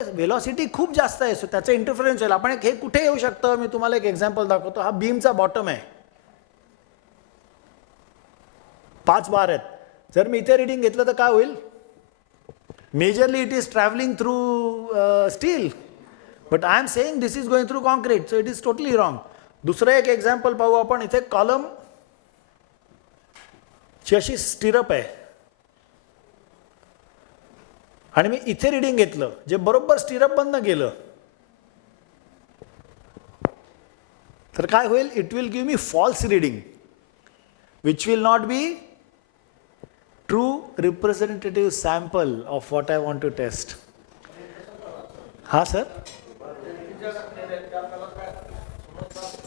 Velocity खूप जास्त आहे, सो त्याचं इंटरफरन्स होईल. आपण हे कुठे येऊ शकतं, मी तुम्हाला एक एक्झाम्पल दाखवतो. हा बीमचा बॉटम आहे, 5 बार आहेत. जर मी इथे रिडिंग घेतलं तर काय होईल? Majorly it is travelling through steel, but I am saying this is going through concrete, so it is totally wrong. दुसरं एक एक्झाम्पल पाहू आपण. इथे कॉलम ची अशी स्टिरअप आहे आणि मी इथे रिडिंग घेतलं, जे बरोबर स्टिरअप बंद गेलं तर काय होईल? It will give me false reading which will not be true representative sample of what I want to test. हा सर,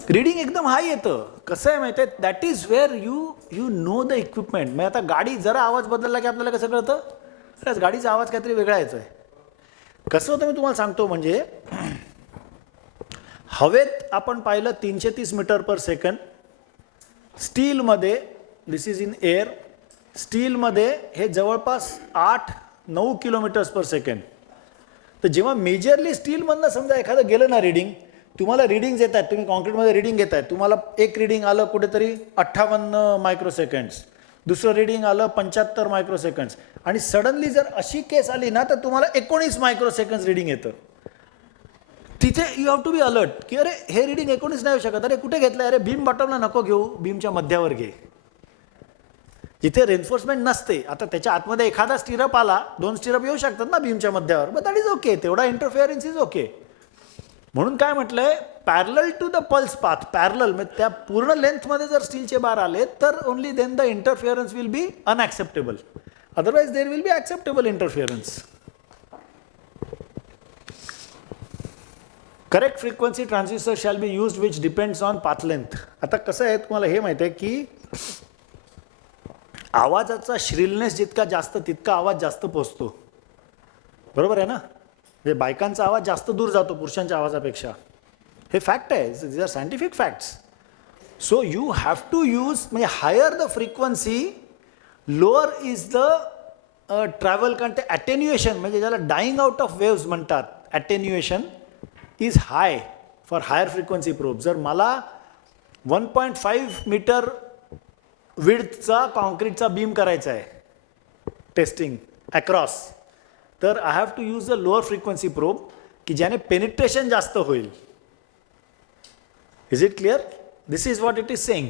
रीडिंग एकदम हाय येतं. कसं आहे माहिती आहे, that is where you know the equipment. म्हणजे आता गाडी जरा आवाज बदलला की आपल्याला कसं कळतं? तर गाडीचा आवाज काहीतरी वेगळा येतोय. कसं होतं मी तुम्हाला सांगतो. म्हणजे हवेत आपण पाहिलं 330 मीटर पर सेकंड, स्टीलमध्ये दिस इज इन एअर, स्टीलमध्ये हे जवळपास 8-9 किलोमीटर्स पर सेकंड. तर जेव्हा मेजरली स्टीलमधनं समजा एखादं गेलं ना रिडिंग, तुम्हाला रिडिंग्स येत आहेत, तुम्ही कॉन्क्रीटमध्ये रिडिंग घेत आहे, तुम्हाला एक रिडिंग आलं कुठेतरी 58 मायक्रोसेकंड्स, दुसरं रिडिंग आलं 75 मायक्रोसेकंड्स, आणि सडनली जर अशी केस आली ना तर तुम्हाला 19 मायक्रोसेकंड्स रिडिंग येतं. तिथे you have to be alert की अरे हे रिडिंग 19 नाही येऊ शकत. अरे कुठे घेतलं? अरे बीम बॉटमला नको घेऊ, बीमच्या मध्यावर घे, जिथे रेन्फोर्समेंट नसते. आता त्याच्या आतमध्ये एखादा स्टिरअप आला, 2 स्टिरअप येऊ शकतात ना बीमच्या मध्यावर, बट दॅट इज ओके, तेवढा इंटरफिअरन्स इज ओके. म्हणून काय म्हटलंय, parallel to the pulse path, parallel म्हणजे त्या पूर्ण लेंथमध्ये जर स्टीलचे बार आले तर only then the interference will be unacceptable, otherwise there will be acceptable interference. Correct frequency transistor shall be used which depends on path length. आता कसं आहे तुम्हाला हे माहिती आहे की आवाजाचा श्रिलनेस जितका जास्त तितका आवाज जास्त पोचतो, बरोबर आहे ना? म्हणजे बायकांचा आवाज जास्त दूर जातो पुरुषांच्या आवाजापेक्षा. हे फॅक्ट आहे, these are scientific facts. So you have to use, म्हणजे higher the frequency lower is the travel, कारण ते ॲटेन्युएशन म्हणजे ज्याला डाईंग आउट ऑफ वेव्स म्हणतात, attenuation is high for higher frequency probe. जर मला 1.5 मीटर विड्थचा कॉन्क्रीटचा बीम करायचा आहे टेस्टिंग अक्रॉस, तर I have to use a lower frequency probe की ज्याने पेनिट्रेशन जास्त होईल. Is it clear? This is what it is saying.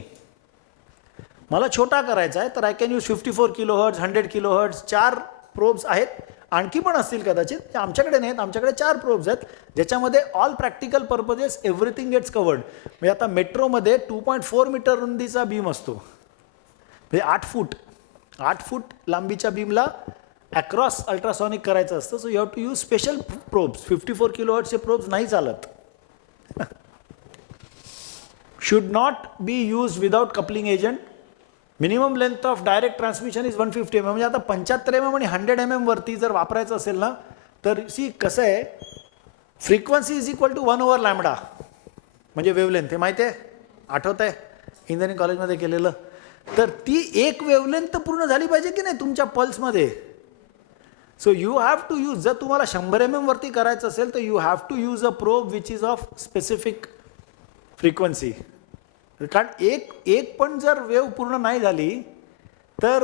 मला छोटा करायचा आहे तर I can use 54 kilohertz, 100 kilohertz. 4 probes आहेत, आणखी पण असतील कदाचित, आमच्याकडे नाहीत. आमच्याकडे 4 प्रोब्स आहेत ज्याच्यामध्ये all practical purposes everything gets covered. म्हणजे आता मेट्रोमध्ये 2.4 मीटर रुंदीचा बीम असतो, म्हणजे 8 फूट लांबीच्या बीमला अक्रॉस अल्ट्रासॉनिक करायचं असतं. So you have to use special probes. 54 किलोहर्ट्जचे प्रोब्स नाही चालत. Should not be use without coupling agent. Minimum length of direct transmission is 150 mm. म्हणजे आता 75 mm आणि 100 mm वरती जर वापरायचं असेल ना तर सी कसं आहे, फ्रिक्वेन्सी इज इक्वल टू 1/λ म्हणजे वेवलेंथ. हे माहिती आहे, आठवत आहे इंजिनिअरिंग कॉलेजमध्ये केलेलं. तर ती एक वेवलेंथ पूर्ण झाली पाहिजे की नाही तुमच्या पल्समध्ये. So you have to use, जर तुम्हाला 100 mm वरती करायचं असेल तर you have to use a probe which is of specific frequency. कारण एक पण जर वेव पूर्ण नाही झाली तर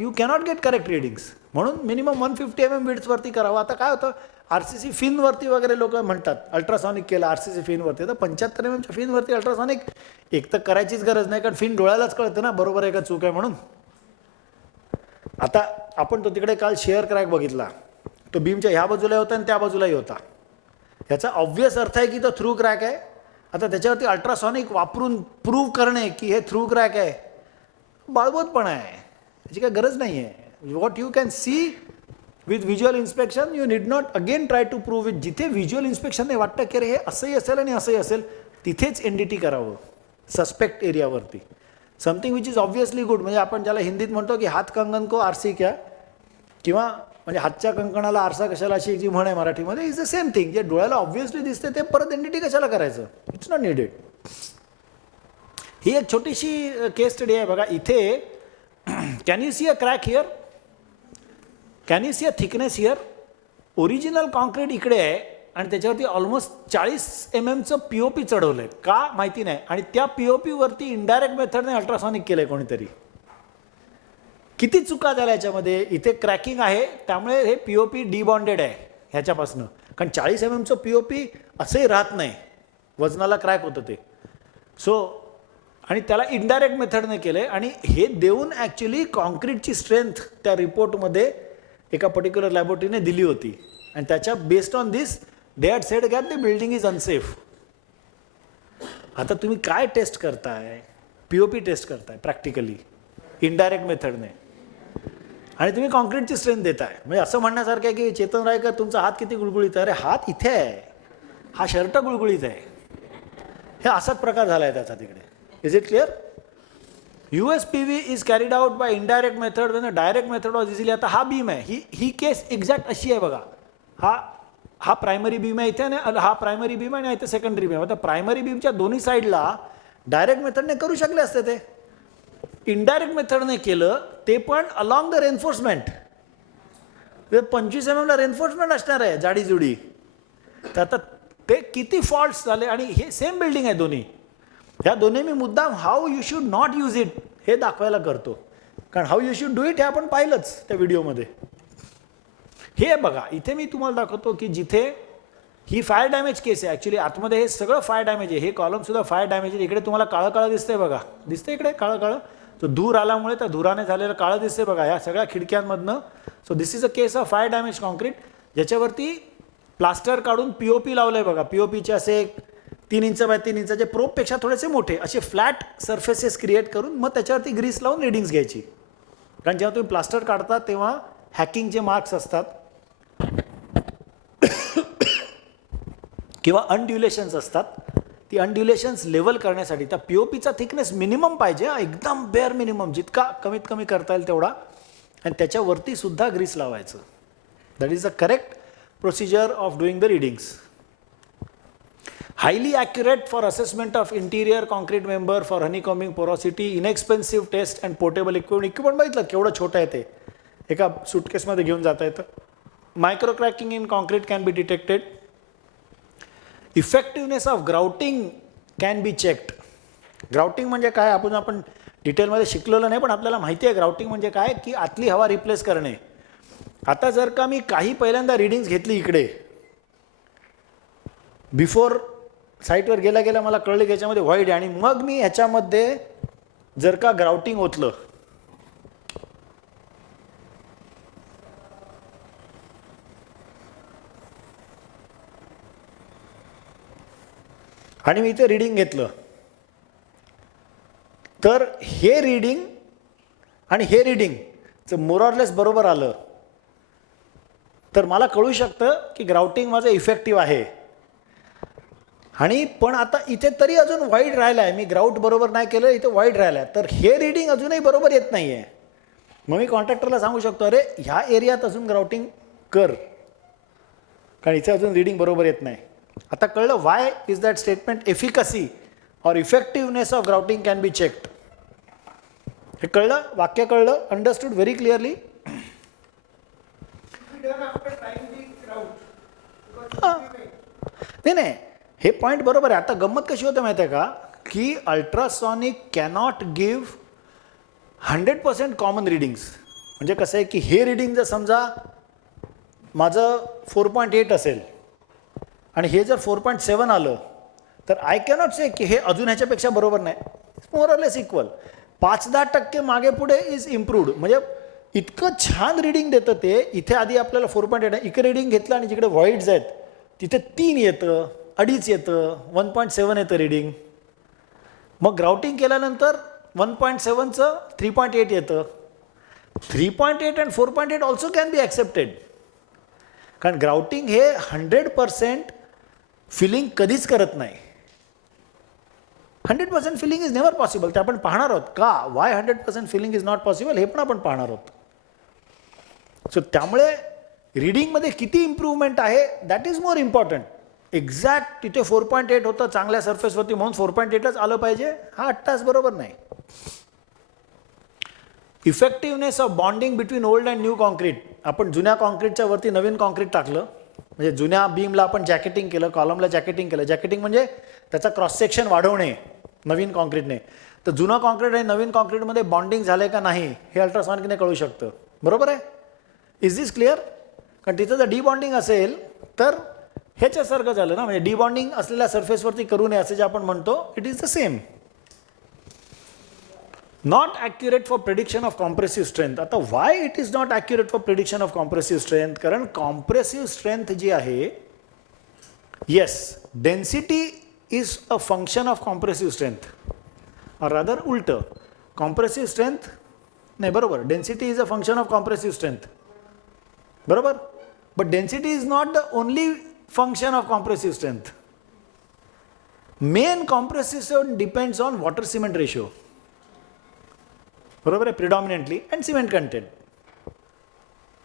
you cannot get correct readings. म्हणून मिनिमम 150 mm विड्थवरती करावं. आता काय होतं, RCC फिनवरती वगैरे लोक म्हणतात अल्ट्रासॉनिक केलं RCC फिनवरती, तर 75 mm फिनवरती अल्ट्रासॉनिक एक तर करायचीच गरज नाही, कारण फिन डोळ्यालाच कळतं ना बरोबर आहे का चूक आहे म्हणून. आता आपण तो तिकडे काल शेअर क्रॅक बघितला, तो बीमच्या ह्या बाजूला होता आणि त्या बाजूलाही होता. ह्याचा ऑब्व्हियस अर्थ आहे की तो थ्रू क्रॅक आहे. आता त्याच्यावरती अल्ट्रासॉनिक वापरून प्रूव्ह करणे की हे थ्रू क्रॅक आहे बाळबोतपणा आहे, याची काही गरज नाही आहे. What you can see with visual inspection you need not again try to prove it. जिथे व्हिज्युअल इन्स्पेक्शनने वाटतं की अरे हे असंही असेल आणि असंही असेल, तिथेच NDT करावं सस्पेक्ट एरियावरती. Something which is obviously good. म्हणजे आपण ज्याला हिंदीत म्हणतो की हात कंगन को आरसी क्या, किंवा म्हणजे हातच्या कंकणाला आरसा कशाला, अशी एक जी म्हण आहे मराठीमध्ये, इज द सेम थिंग. जे डोळ्याला ऑब्व्हियसली दिसते ते परत NDT कशाला करायचं, इट्स नॉट निडेड. ही एक छोटीशी केस स्टडी आहे बघा. इथे can you see a crack here, can you see a thickness here. Original concrete इकडे आहे आणि त्याच्यावरती ऑलमोस्ट 40 mm POP चढवलंय, का माहिती नाही, आणि त्या POP वरती इनडायरेक्ट मेथडने अल्ट्रासॉनिक केलंय कोणीतरी. किती चुका झाल्या याच्यामध्ये. इथे क्रॅकिंग आहे, त्यामुळे हे POP डिबॉन्डेड आहे ह्याच्यापासून, कारण 40 mm POP असंही राहत नाही, वजनाला क्रॅक होतं ते. सो आणि त्याला इनडायरेक्ट मेथडने केलं आहे, आणि हे देऊन ॲक्च्युली कॉन्क्रीटची स्ट्रेंथ त्या रिपोर्टमध्ये एका पर्टिक्युलर लॅबोरेटरीने दिली होती, आणि त्याच्या based on this they had sed that the building is unsafe. आता तुम्ही काय टेस्ट करताय? POP टेस्ट करताय प्रॅक्टिकली इनडायरेक्ट मेथडने, आणि तुम्ही कॉन्क्रीटची स्ट्रेंथ देताय. म्हणजे असं म्हणण्यासारखं आहे की चेतन रायकर तुमचा हात किती गुळगुळीत आहे. अरे हात इथे आहे, हा शर्ट गुळगुळीत आहे. हे असाच प्रकार झाला आहे त्याचा तिकडे. Is it clear? USPV is carried out by indirect method when a direct method was easily. आता हा बीम आहे, ही केस एक्झॅक्ट अशी आहे बघा. हा प्रायमरी बीम आहे इथे, आणि हा प्रायमरी बीम आहे आणि इथे सेकंडरी बीम आहे. आता प्रायमरी बीमच्या दोन्ही साईडला डायरेक्ट मेथडने करू शकले असते, ते इनडायरेक्ट मेथडने केलं, ते पण अलॉंग द रेन्फोर्समेंट. 25 mm ला रेन्फोर्समेंट असणार आहे जाडीजुडी. तर आता ते किती फॉल्ट्स झाले, आणि हे सेम बिल्डिंग आहे दोन्ही. ह्या दोन्ही मी मुद्दाम how you should not use it हे दाखवायला करतो, कारण how you should do it हे आपण पाहिलंच त्या व्हिडिओमध्ये. हे बघा इथे मी तुम्हाला दाखवतो की जिथे ही फायर डॅमेज केस आहे. ॲक्च्युली आतमध्ये हे सगळं फायर डॅमेज आहे, हे कॉलमसुद्धा फायर डॅमेज आहे. इकडे तुम्हाला काळं काळं दिसतंय बघा, दिसतंय इकडे काळं काळं. तो धूर आल्यामुळे त्या धुराने झालेलं काळं दिसतंय बघा या सगळ्या खिडक्यांमधनं. So this is a case of fire damage concrete, ज्याच्यावरती प्लास्टर काढून POP लावलंय बघा. POPचे असे 3 इंच बाय 3 इंचाचे प्रोबपेक्षा थोडेसे मोठे असे फ्लॅट सरफेसेस क्रिएट करून मग त्याच्यावरती ग्रीस लावून रिडिंग्स घ्यायची. कारण जेव्हा तुम्ही प्लास्टर काढता तेव्हा हॅकिंगचे मार्क्स असतात किंवा अनड्युलेशन्स असतात. ती अनड्युलेशन्स लेवल करण्यासाठी त्या POPचा थिकनेस मिनिमम पाहिजे, एकदम बेअर मिनिमम, जितका कमीत कमी करता येईल तेवढा, आणि त्याच्यावरती सुद्धा ग्रीस लावायचं. That is the correct procedure of doing the readings. Highly accurate for assessment of interior concrete member for honeycombing porosity, inexpensive test and portable equipment बघितलं केवढं छोटं आहे ते, एका सूटकेसमध्ये घेऊन जाता येतं. Micro cracking in concrete can be detected. Effectiveness of grouting can be checked. Grouting म्हणजे काय आपण डिटेलमध्ये शिकलेलं नाही, पण आपल्याला माहिती आहे ग्राउटिंग म्हणजे काय, की आतली हवा रिप्लेस करणे. आता जर का मी काही पहिल्यांदा रिडिंग्स घेतली इकडे, बिफोर साईटवर गेल्या मला कळलं की याच्यामध्ये व्हॉइड आहे, आणि मग मी ह्याच्यामध्ये जर का ग्राउटिंग ओतलं, आणि मी इथे रीडिंग घेतलं, तर हे रीडिंग आणि हे रीडिंगचं मोरॉरलेस बरोबर आलं, तर मला कळू शकतं की ग्राउटिंग माझं इफेक्टिव्ह आहे. आणि पण आता इथे तरी अजून व्हाईट राहिला आहे, मी ग्राउट बरोबर नाही केलं, इथे व्हाईट राहिला आहे, तर हे रीडिंग अजूनही बरोबर येत नाही आहे. मग मी कॉन्ट्रॅक्टरला सांगू शकतो, अरे ह्या एरियात अजून ग्राउटिंग कर, कारण इथे अजून रीडिंग बरोबर येत नाही. आता कळलं why is that statement efficacy और effectiveness of grouting can be checked. हे कळलं, वाक्य कळलं, अंडरस्टूड व्हेरी क्लिअरली. नाही, हे पॉईंट बरोबर आहे. आता गंमत कशी होते माहिती आहे का, की ultrasonic cannot give 100% common readings. म्हणजे कसं आहे की हे रिडिंग जर समजा माझं 4.8 असेल आणि हे जर 4.7 आलं, तर आय कॅनॉट से की हे अजून ह्याच्यापेक्षा बरोबर नाही, मोर ऑर लेस इक्वल. 5-10% मागे पुढे इज इम्प्रूव्ड. म्हणजे इतकं छान रिडिंग देतं ते. इथे आधी आपल्याला 4.8 आहे, इकडे रिडिंग घेतलं आणि जिकडे व्हॉइड्स आहेत तिथे 3 येतं, 2.5 येतं, 1.7 येतं रिडिंग. मग ग्राउटिंग केल्यानंतर 1.7चं 3.8 येतं. 3.8 and 4.8 also can be accepted. कारण ग्राउटिंग हे 100% फिलिंग कधीच करत नाही. 100% फिलिंग इज नेव्हर पॉसिबल. ते आपण पाहणार आहोत का, why 100% filling is not possible हे पण आपण पाहणार आहोत. सो त्यामुळे रिडिंगमध्ये किती इम्प्रूव्हमेंट आहे that is more important. Exact तिथे 4.8 होतं चांगल्या सरफेसवरती म्हणून 4.8च आलं पाहिजे, हा 8 तास बरोबर नाही. Effectiveness of bonding between old and new concrete. आपण जुन्या कॉन्क्रीटच्या वरती नवीन कॉन्क्रीट टाकलं, म्हणजे जुन्या बीमला आपण जॅकेटिंग केलं, कॉलमला जॅकेटिंग केलं. जॅकेटिंग म्हणजे त्याचा क्रॉस सेक्शन वाढवणे नवीन कॉन्क्रीटने. तर जुनं कॉन्क्रीट आणि नवीन कॉन्क्रीटमध्ये बॉन्डिंग झालं का नाही हे अल्ट्रासॉनिकने कळू शकतं. बरोबर आहे? Is this clear? कारण तिथं जर डिबॉन्डिंग असेल तर ह्याच्यासारखं झालं ना, म्हणजे डिबॉन्डिंग असलेल्या सरफेसवरती करू नये असे जे आपण म्हणतो, it is the same. Not accurate for prediction of compressive strength. आता why it is not accurate for prediction of compressive strength? कारण कॉम्प्रेसिव्ह स्ट्रेंथ जी आहे, yes, density is a function of compressive strength, और rather उलटं, compressive strength नाही, बरोबर, density is a function of compressive strength, बरोबर. But density is not the only function of compressive strength. Main compressive strength depends on water cement ratio, बरोबर आहे, प्रिडॉमिनेंटली, and cement content.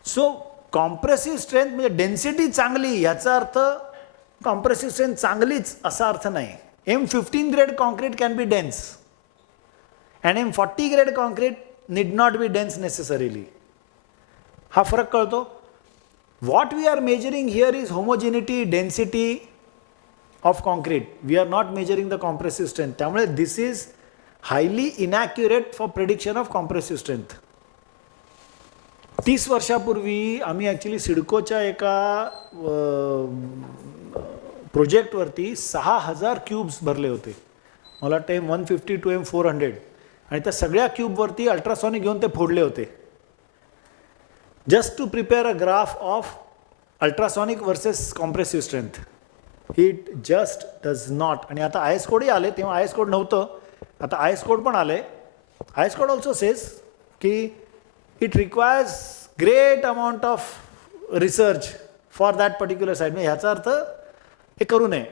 So compressive strength म्हणजे density चांगली याचा अर्थ compressive strength चांगलीच असा अर्थ नाही. M15 grade concrete can be dense and M40 grade concrete need not be dense necessarily. हा फरक कळतो. What we are measuring here is homogeneity, density of concrete. We are not measuring the compressive strength. त्यामुळे this is highly inaccurate for prediction of compressive strength. 30 वर्षापूर्वी आम्ही actually सिडकोच्या एका प्रोजेक्टवरती 6000 cubes भरले होते. मला वाटतं M150 to M400, आणि त्या सगळ्या क्यूबवरती अल्ट्रासॉनिक घेऊन ते फोडले होते, just to prepare a graph of ultrasonic versus compressive strength. It just does not. आणि आता IS कोडही आले, तेव्हा IS कोड नव्हतं, आता IS कोड पण आले. IS कोड ऑल्सो सेज की it requires great amount of research for that particular side. म्हणजे ह्याचा अर्थ हे करू नये.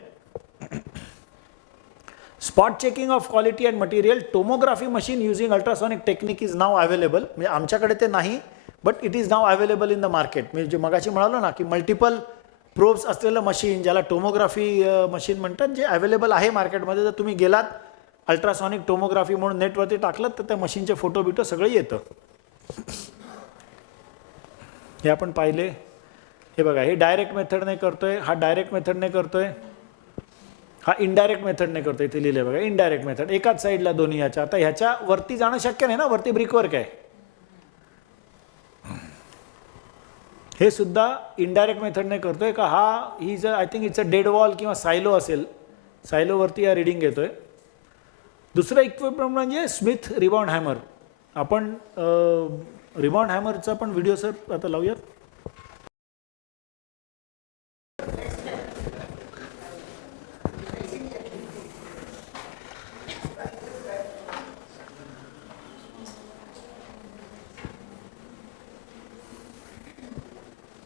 Spot checking of quality and material, tomography machine using ultrasonic technique is now available. म्हणजे आमच्याकडे ते नाही, but it is now available in the market. म्हणजे जे मगाशी म्हणालो ना की मल्टिपल प्रोब्स असलेलं मशीन, ज्याला टोमोग्राफी मशीन म्हणतात, जे अवेलेबल आहे मार्केटमध्ये. जर तुम्ही गेलात अल्ट्रासॉनिक टोमोग्राफी म्हणून नेटवरती टाकलं तर त्या मशीनचे फोटो बिटो सगळं येतं. हे आपण पाहिले. हे बघा, हे डायरेक्ट मेथडने करतोय, हा डायरेक्ट मेथडने करतोय, हा इनडायरेक्ट मेथडने करतोय. इथे लिहिले बघा, इनडायरेक्ट मेथड, एकाच साईडला दोन्ही ह्याच्या. आता ह्याच्या वरती जाणं शक्य नाही ना, वरती ब्रिकवर्क आहे. हे सुद्धा इनडायरेक्ट मेथडने करतोय का? हा ही जर I think it's a dead wall किंवा सायलो असेल, सायलोवरती या रिडिंग घेतोय. दुसरं इक्विपमेंट म्हणजे स्मिथ रिबाउंड हॅमर. आपण रिबाउंड हॅमरचा पण व्हिडिओ सर आता लावूयात.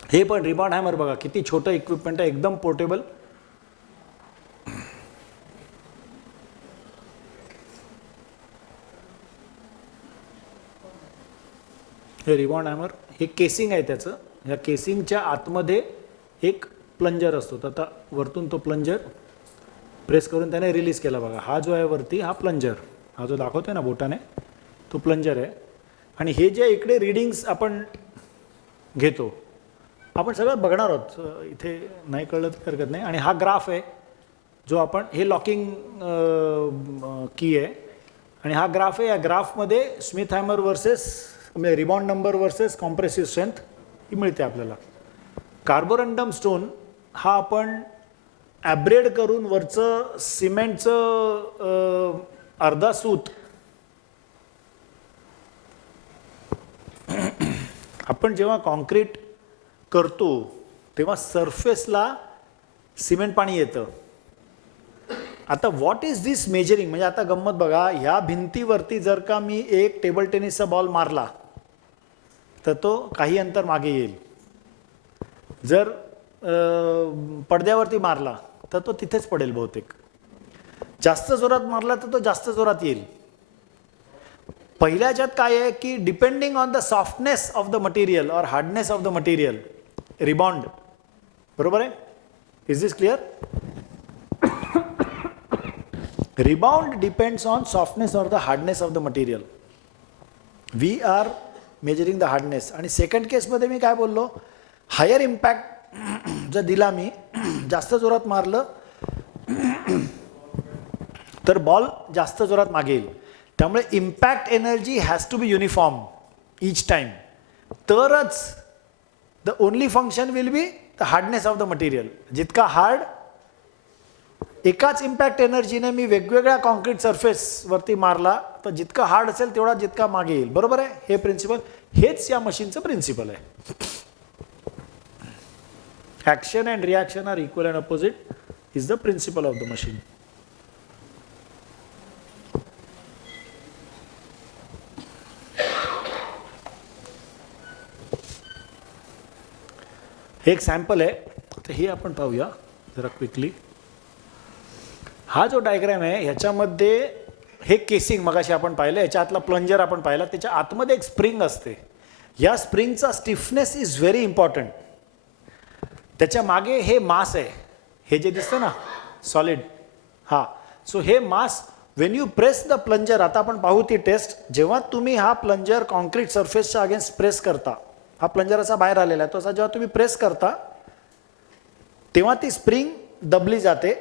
हे पण रिबाउंड हॅमर बघा किती छोटं इक्विपमेंट आहे, एकदम पोर्टेबल. हे रिबाउंड हॅमर, हे केसिंग आहे त्याचं. ह्या केसिंगच्या आतमध्ये एक प्लंजर असतो. तर आता वरतून तो प्लंजर प्रेस करून त्याने रिलीज केला बघा. हा जो आहे वरती, हा प्लंजर, हा जो दाखवतोय ना बोटाने, तो प्लंजर आहे. आणि हे जे इकडे रिडिंग्स आपण घेतो, आपण सगळं बघणार आहोत, इथे नाही कळलं तर हरकत नाही. आणि हा ग्राफ आहे जो आपण, हे लॉकिंग की आहे, आणि हा ग्राफ आहे. या ग्राफमध्ये स्मिथ हॅमर वर्सेस म्हणजे rebound number versus compressive strength ही मिळते आपल्याला. कार्बोरंडम स्टोन हा आपण ॲब्रेड करून वरचं सिमेंटचं अर्धा सूत आपण जेव्हा कॉन्क्रीट करतो तेव्हा सरफेसला सिमेंट पाणी येतं. आता व्हॉट इज दिस मेजरिंग? म्हणजे आता गंमत बघा, ह्या भिंतीवरती जर का मी एक टेबल टेनिसचा बॉल मारला तर तो काही अंतर मागे येईल. जर पडद्यावरती मारला तर तो तिथेच पडेल बहुतेक. जास्त जोरात मारला तर तो जास्त जोरात येईल. पहिल्याच्यात काय आहे की depending on the softness of the material और hardness of the material rebound. बरोबर आहे? Is this clear? Rebound depends on softness or the hardness of the material. We are measuring the hardness. आणि सेकंड केसमध्ये मी काय बोललो, higher impact जर दिला मी, जास्त जोरात मारलं तर बॉल जास्त जोरात मागे येईल. त्यामुळे impact energy has to be uniform each time, तरच the only function will be the hardness of the material. जितका हार्ड, एकाच इम्पॅक्ट एनर्जीने मी वेगवेगळ्या कॉन्क्रीट सरफेसवरती मारला तर जितका हार्ड असेल तेवढा जितका मागे येईल. बरोबर आहे, हे प्रिन्सिपल, हेच या मशीनचं प्रिन्सिपल आहे. Action and reaction are equal and opposite is the principle of the machine. हे एक सॅम्पल आहे, तर हे आपण पाहूया जरा क्विकली. हा जो डायग्राम आहे ह्याच्यामध्ये हे केसिंग मगाशी आपण पाहिलं, याच्या आतला प्लंजर आपण पाहिला, त्याच्या आतमध्ये एक स्प्रिंग असते. या स्प्रिंगचा स्टिफनेस इज व्हेरी इम्पॉर्टंट. त्याच्या मागे हे मास आहे, हे जे दिसतं ना सॉलिड, हा. सो हे mass when you press the plunger, आता आपण पाहू ती टेस्ट. जेव्हा तुम्ही हा प्लंजर कॉन्क्रीट सरफेसच्या अगेन्स्ट प्रेस करता, हा प्लंजर असा बाहेर आलेला आहे, तो असा जेव्हा तुम्ही प्रेस करता तेव्हा ती स्प्रिंग दबली जाते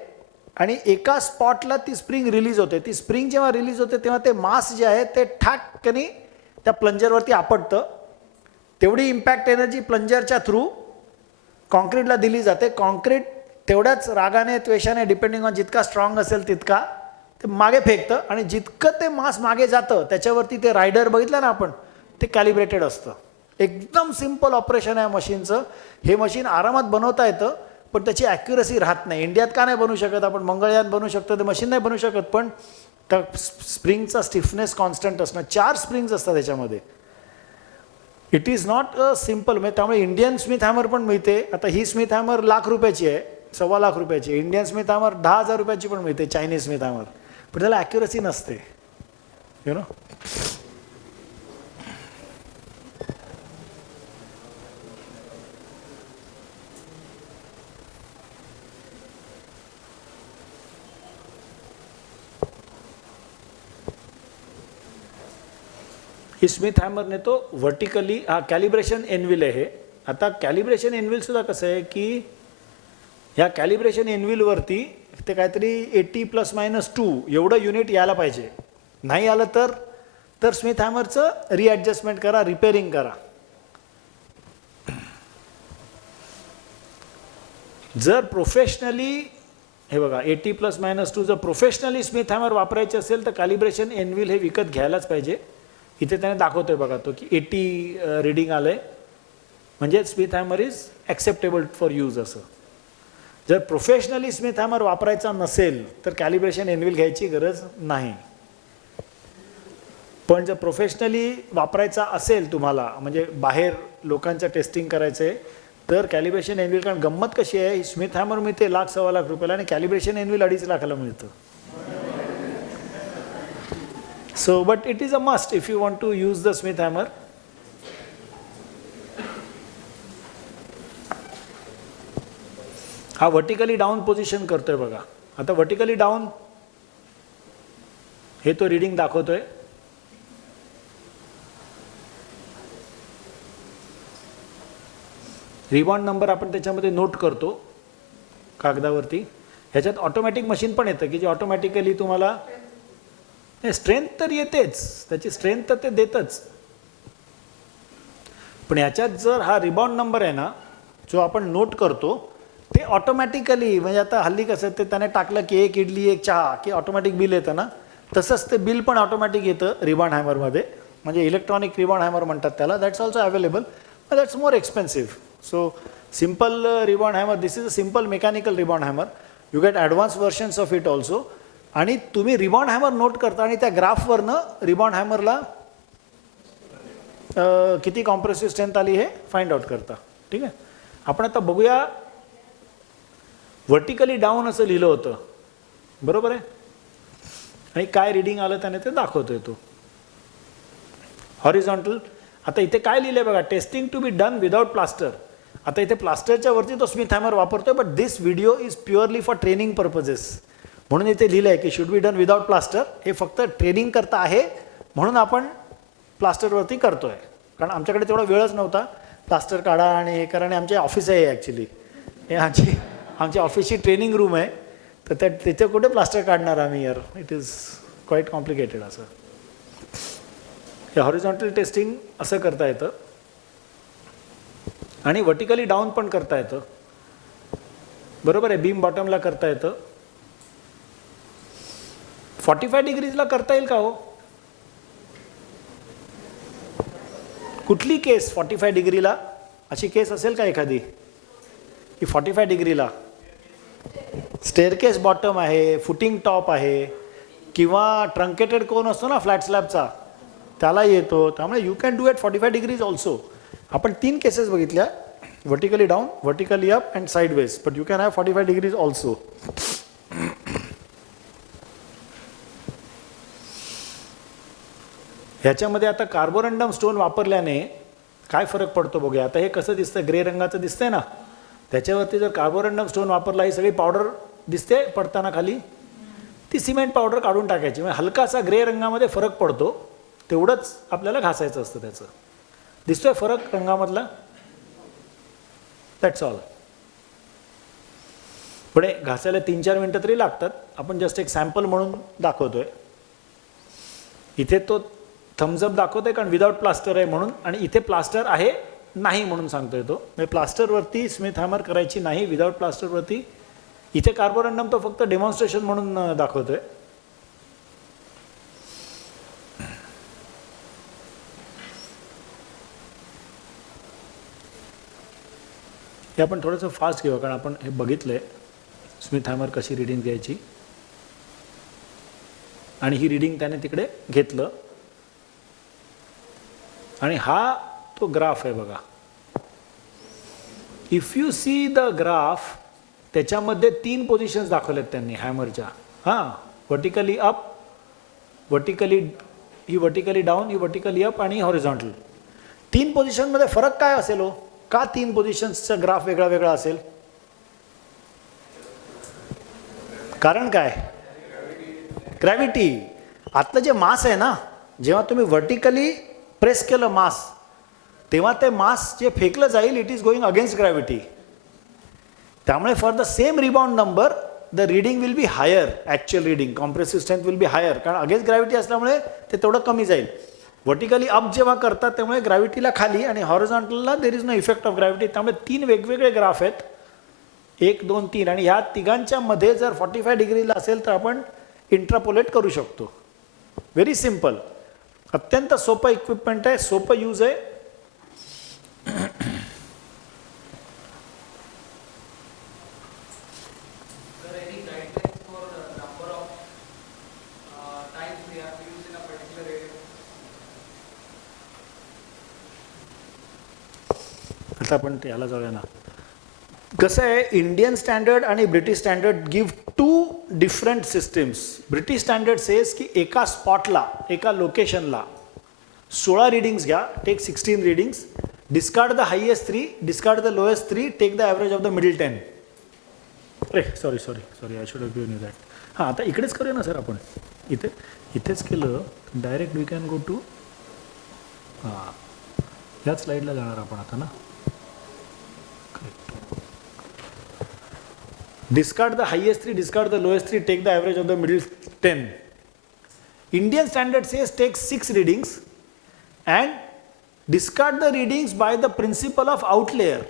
आणि एका स्पॉटला ती स्प्रिंग रिलीज होते. ती स्प्रिंग जेव्हा रिलीज होते तेव्हा ते मास जे आहे ते ठाककनी त्या प्लंजरवरती आपटतं. तेवढी इम्पॅक्ट एनर्जी प्लंजरच्या थ्रू कॉन्क्रीटला दिली जाते. कॉन्क्रीट तेवढ्याच रागाने, त्वेषाने, डिपेंडिंग ऑन जितका स्ट्रॉंग असेल तितका ते मागे फेकतं आणि जितकं ते मास मागे जातं त्याच्यावरती ते रायडर बघितलं ना आपण, ते कॅलिब्रेटेड असतं. एकदम सिम्पल ऑपरेशन आहे मशीनचं. हे मशीन आरामात बनवता येतं पण त्याची ॲक्युरसी राहत नाही. इंडियात का नाही बनवू शकत आपण, मंगळयान बनवू शकतो, ते मशीन नाही बनवू शकत, पण त्या स्प्रिंगचा स्टिफनेस कॉन्स्टंट असणं. 4 स्प्रिंग्स असतात त्याच्यामध्ये. It is not a simple. म्हणजे त्यामुळे इंडियन स्मिथ हॅमर पण मिळते. आता ही स्मिथ हॅमर ₹1,00,000 आहे, ₹1,25,000. इंडियन स्मिथ हॅमर 10,000 रुपयाची पण मिळते, चायनीज स्मिथ हॅमर, पण त्याला ॲक्युरसी नसते, यु नो. ही स्मिथ हॅमरने तो व्हर्टिकली, हा कॅलिब्रेशन एनव्हिल आहे हे. आता कॅलिब्रेशन एनव्हिल सुद्धा कसं आहे की ह्या कॅलिब्रेशन एनव्हिलवरती ते काहीतरी 80 ± 2 एवढं युनिट यायला पाहिजे. नाही आलं तर स्मिथ हॅमरचं रिॲडजस्टमेंट करा, रिपेअरिंग करा. जर प्रोफेशनली, हे बघा 80 ± 2 जर प्रोफेशनली स्मिथ हॅमर वापरायचे असेल तर कॅलिब्रेशन एनव्हिल हे विकत घ्यायलाच पाहिजे. इथे त्याने दाखवतोय बघा तो की 80 रीडिंग आलंय, म्हणजे Smith hammer is acceptable for use असं. जर प्रोफेशनली स्मिथ हॅमर वापरायचा नसेल तर कॅलिब्रेशन एनव्हिल घ्यायची गरज नाही. पण जर प्रोफेशनली वापरायचा असेल तुम्हाला, म्हणजे बाहेर लोकांचं टेस्टिंग करायचं आहे, तर कॅलिब्रेशन एनव्हिल, कारण गंमत कशी आहे, स्मिथ हॅमर मिळते ₹1,00,000-1,25,000 आणि कॅलिब्रेशन एनव्हिल ₹2,50,000 मिळतं. So, but it is a must if you want to use the Smith hammer. हा वर्टिकली डाऊन पोझिशन करतोय बघा. आता वर्टिकली डाऊन हे तो रीडिंग दाखवतोय. रिबॉन्ड नंबर आपण त्याच्यामध्ये नोट करतो कागदावरती. ह्याच्यात ऑटोमॅटिक मशीन पण येतं की जे ऑटोमॅटिकली तुम्हाला स्ट्रेंथ तर येतेच, त्याची स्ट्रेंथ तर ते देतच, पण ह्याच्यात जर हा रिबाउंड नंबर आहे ना जो आपण नोट करतो ते ऑटोमॅटिकली, म्हणजे आता हल्ली कसं ते त्याने टाकलं की 1 इडली 1 चहा की ऑटोमॅटिक बिल येतं ना, तसंच ते बिल पण ऑटोमॅटिक येतं रिबाउंड हॅमरमध्ये. म्हणजे इलेक्ट्रॉनिक रिबाउंड हॅमर म्हणतात त्याला. That's also available, but that's more expensive. So simple rebound hammer, this is a simple mechanical rebound hammer. You get advance versions of it also. आणि तुम्ही rebound hammer note करता आणि त्या ग्राफवरनं rebound हॅमरला किती compressive strength आली हे find out करता. ठीक आहे. आपण आता बघूया, व्हर्टिकली डाऊन असं लिहिलं होतं, बरोबर आहे, आणि काय रीडिंग आलं त्याने ते दाखवतोय तो. हॉरिझॉन्टल, आता इथे काय लिहिलंय बघा, testing to be done without plaster. आता इथे प्लास्टरच्या वरती तो स्मिथ हॅमर वापरतोय, but this video is purely for training purposes. म्हणून इथे लिहिलं आहे की should be done without plaster. हे फक्त ट्रेनिंग करता आहे म्हणून आपण प्लास्टरवरती करतोय. कारण आमच्याकडे तेवढा वेळच नव्हता. प्लास्टर काढा आणि हे करा, आणि आमचे ऑफिस आहे ॲक्च्युली, हे आमची ऑफिसची ट्रेनिंग रूम आहे, तर तिथे कुठे प्लास्टर काढणार आम्ही यार, इट इज क्वाईट कॉम्प्लिकेटेड. असं हे हॉरिझॉन्टल टेस्टिंग असं करता येतं आणि वर्टिकली डाऊन पण करता येतं. बरोबर आहे, बीम बॉटमला करता येतं. 45 डिग्रीजला करता येईल का हो? कुठली केस 45 डिग्रीला? अशी केस असेल का एखादी की 45 डिग्रीला स्टेअरकेस बॉटम आहे, फुटिंग टॉप आहे, किंवा ट्रंकेटेड कोन असतो ना फ्लॅट स्लॅबचा, त्याला येतो. त्यामुळे you can do at 45 degrees also. आपण 3 केसेस बघितल्या, vertically down, vertically up and sideways, but you can have 45 degrees also. ह्याच्यामध्ये आता कार्बोरंडम स्टोन वापरल्याने काय फरक पडतो बघूया. आता हे कसं दिसतं, ग्रे रंगाचं दिसतंय ना, त्याच्यावरती जर कार्बोरंडम स्टोन वापरला, ही सगळी पावडर दिसते पडताना खाली, ती सिमेंट पावडर काढून टाकायची. म्हणजे हलकासा ग्रे रंगामध्ये फरक पडतो, तेवढंच आपल्याला घासायचं असतं. त्याचं दिसतोय फरक रंगामधला, दॅट्स ऑल. पुढे घासायला 3-4 मिनटं तरी लागतात. आपण जस्ट एक सॅम्पल म्हणून दाखवतोय. इथे तो थम्सअप दाखवतोय कारण विदाउट प्लास्टर आहे म्हणून, आणि इथे प्लास्टर आहे नाही म्हणून सांगतोय तो. म्हणजे प्लास्टरवरती स्मिथ हॅमर करायची नाही, विदाउट प्लास्टरवरती. इथे कार्बोरंडम तो फक्त डेमॉन्स्ट्रेशन म्हणून दाखवतोय. हे आपण थोडंसं फास्ट घेऊ कारण आपण हे बघितलंय स्मिथ हॅमर कशी रिडिंग घ्यायची, आणि ही रिडिंग त्याने तिकडे घेतलं. आणि हा तो ग्राफ आहे बघा. If you see the graph, त्याच्यामध्ये 3 पोझिशन्स दाखवल्यात त्यांनी हॅमरच्या. हां, वर्टिकली अप, ही वर्टिकली डाऊन, ही वर्टिकली अप, आणि हॉरिझॉन्टल. 3 पोझिशनमध्ये फरक काय असेल हो? का 3 पोझिशन्सचा ग्राफ वेगळा वेगळा असेल? कारण काय? ग्रॅव्हिटी. आतलं जे मास आहे ना, जेव्हा तुम्ही वर्टिकली प्रेस केलं मास, तेव्हा ते मास जे फेकलं जाईल, it is going against gravity. त्यामुळे for the same rebound number the reading will be higher, actual reading compressive strength will be higher, कारण अगेन्स्ट ग्रॅव्हिटी असल्यामुळे ते तेवढं कमी जाईल. वर्टिकली अप जेव्हा करतात त्यामुळे ग्रॅव्हिटीला खाली, आणि हॉरिझॉन्टलला there is no effect of gravity. त्यामुळे 3 वेगवेगळे ग्राफ आहेत, 1, 2, 3, आणि ह्या तिघांच्या मध्ये जर 45 डिग्रीला असेल तर आपण इंट्रापोलेट करू शकतो. व्हेरी सिम्पल, अत्यंत सोपं इक्विपमेंट आहे, सोपं यूज आहे. आता आपण याला जाऊया ना. कसं आहे, इंडियन स्टँडर्ड आणि British standard give 2 different systems. British standard says की एका स्पॉटला, एका लोकेशनला 16 रिडिंग्स घ्या, take 16 readings, discard the highest 3, discard the lowest 3, take the average of the middle 10. अरे sorry I should have given you that. हां, आता इकडेच करूया ना सर आपण. इथेच केलं direct we can go to, हां, ह्याच स्लाईडला जाणार आपण आता ना. Discard the highest 3, discard the lowest 3, take the average of the middle 10. Indian standard says take 6 readings and discard the readings by the principle of outlier.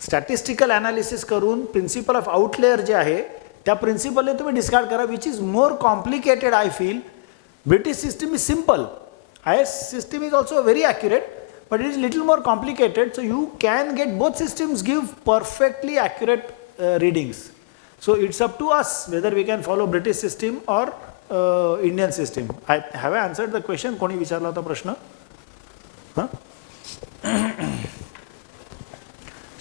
Statistical analysis करून principle of outlier जे आहे त्या प्रिन्सिपलने तुम्ही discard करा, which is more complicated I feel. British system is simple. IS system is also very accurate, but it is little more complicated. So you can get both systems give perfectly accurate readings. So it's up to us whether we can follow British system or Indian system. Have I answered the question? कोणी विचारला होता प्रश्न?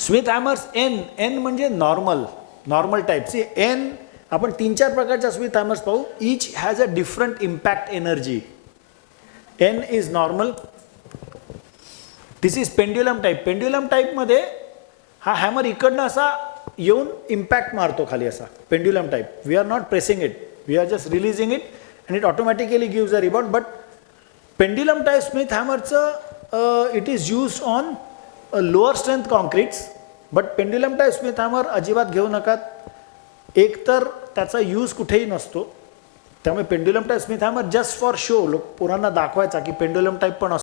Smith hammers N म्हणजे normal type. See N आपण 3-4 प्रकारच्या Smith hammers पाहू. Each has a different impact energy. N is normal. This is pendulum type. Pendulum टाईपमध्ये हा हॅमर इकडनं असा येऊन इम्पॅक्ट मारतो खाली असा. Pendulum type, we are not pressing it, we are just releasing it and it automatically gives a rebound. But pendulum type Smith हॅमरचं it is use on lower strength concretes, but pendulum type Smith hammer अजिबात घेऊ नका. एकतर त्याचा use कुठेही नसतो, त्यामुळे pendulum type Smith hammer just for show, लोक पोरांना दाखवायचा की पेंड्युलम टाईप पण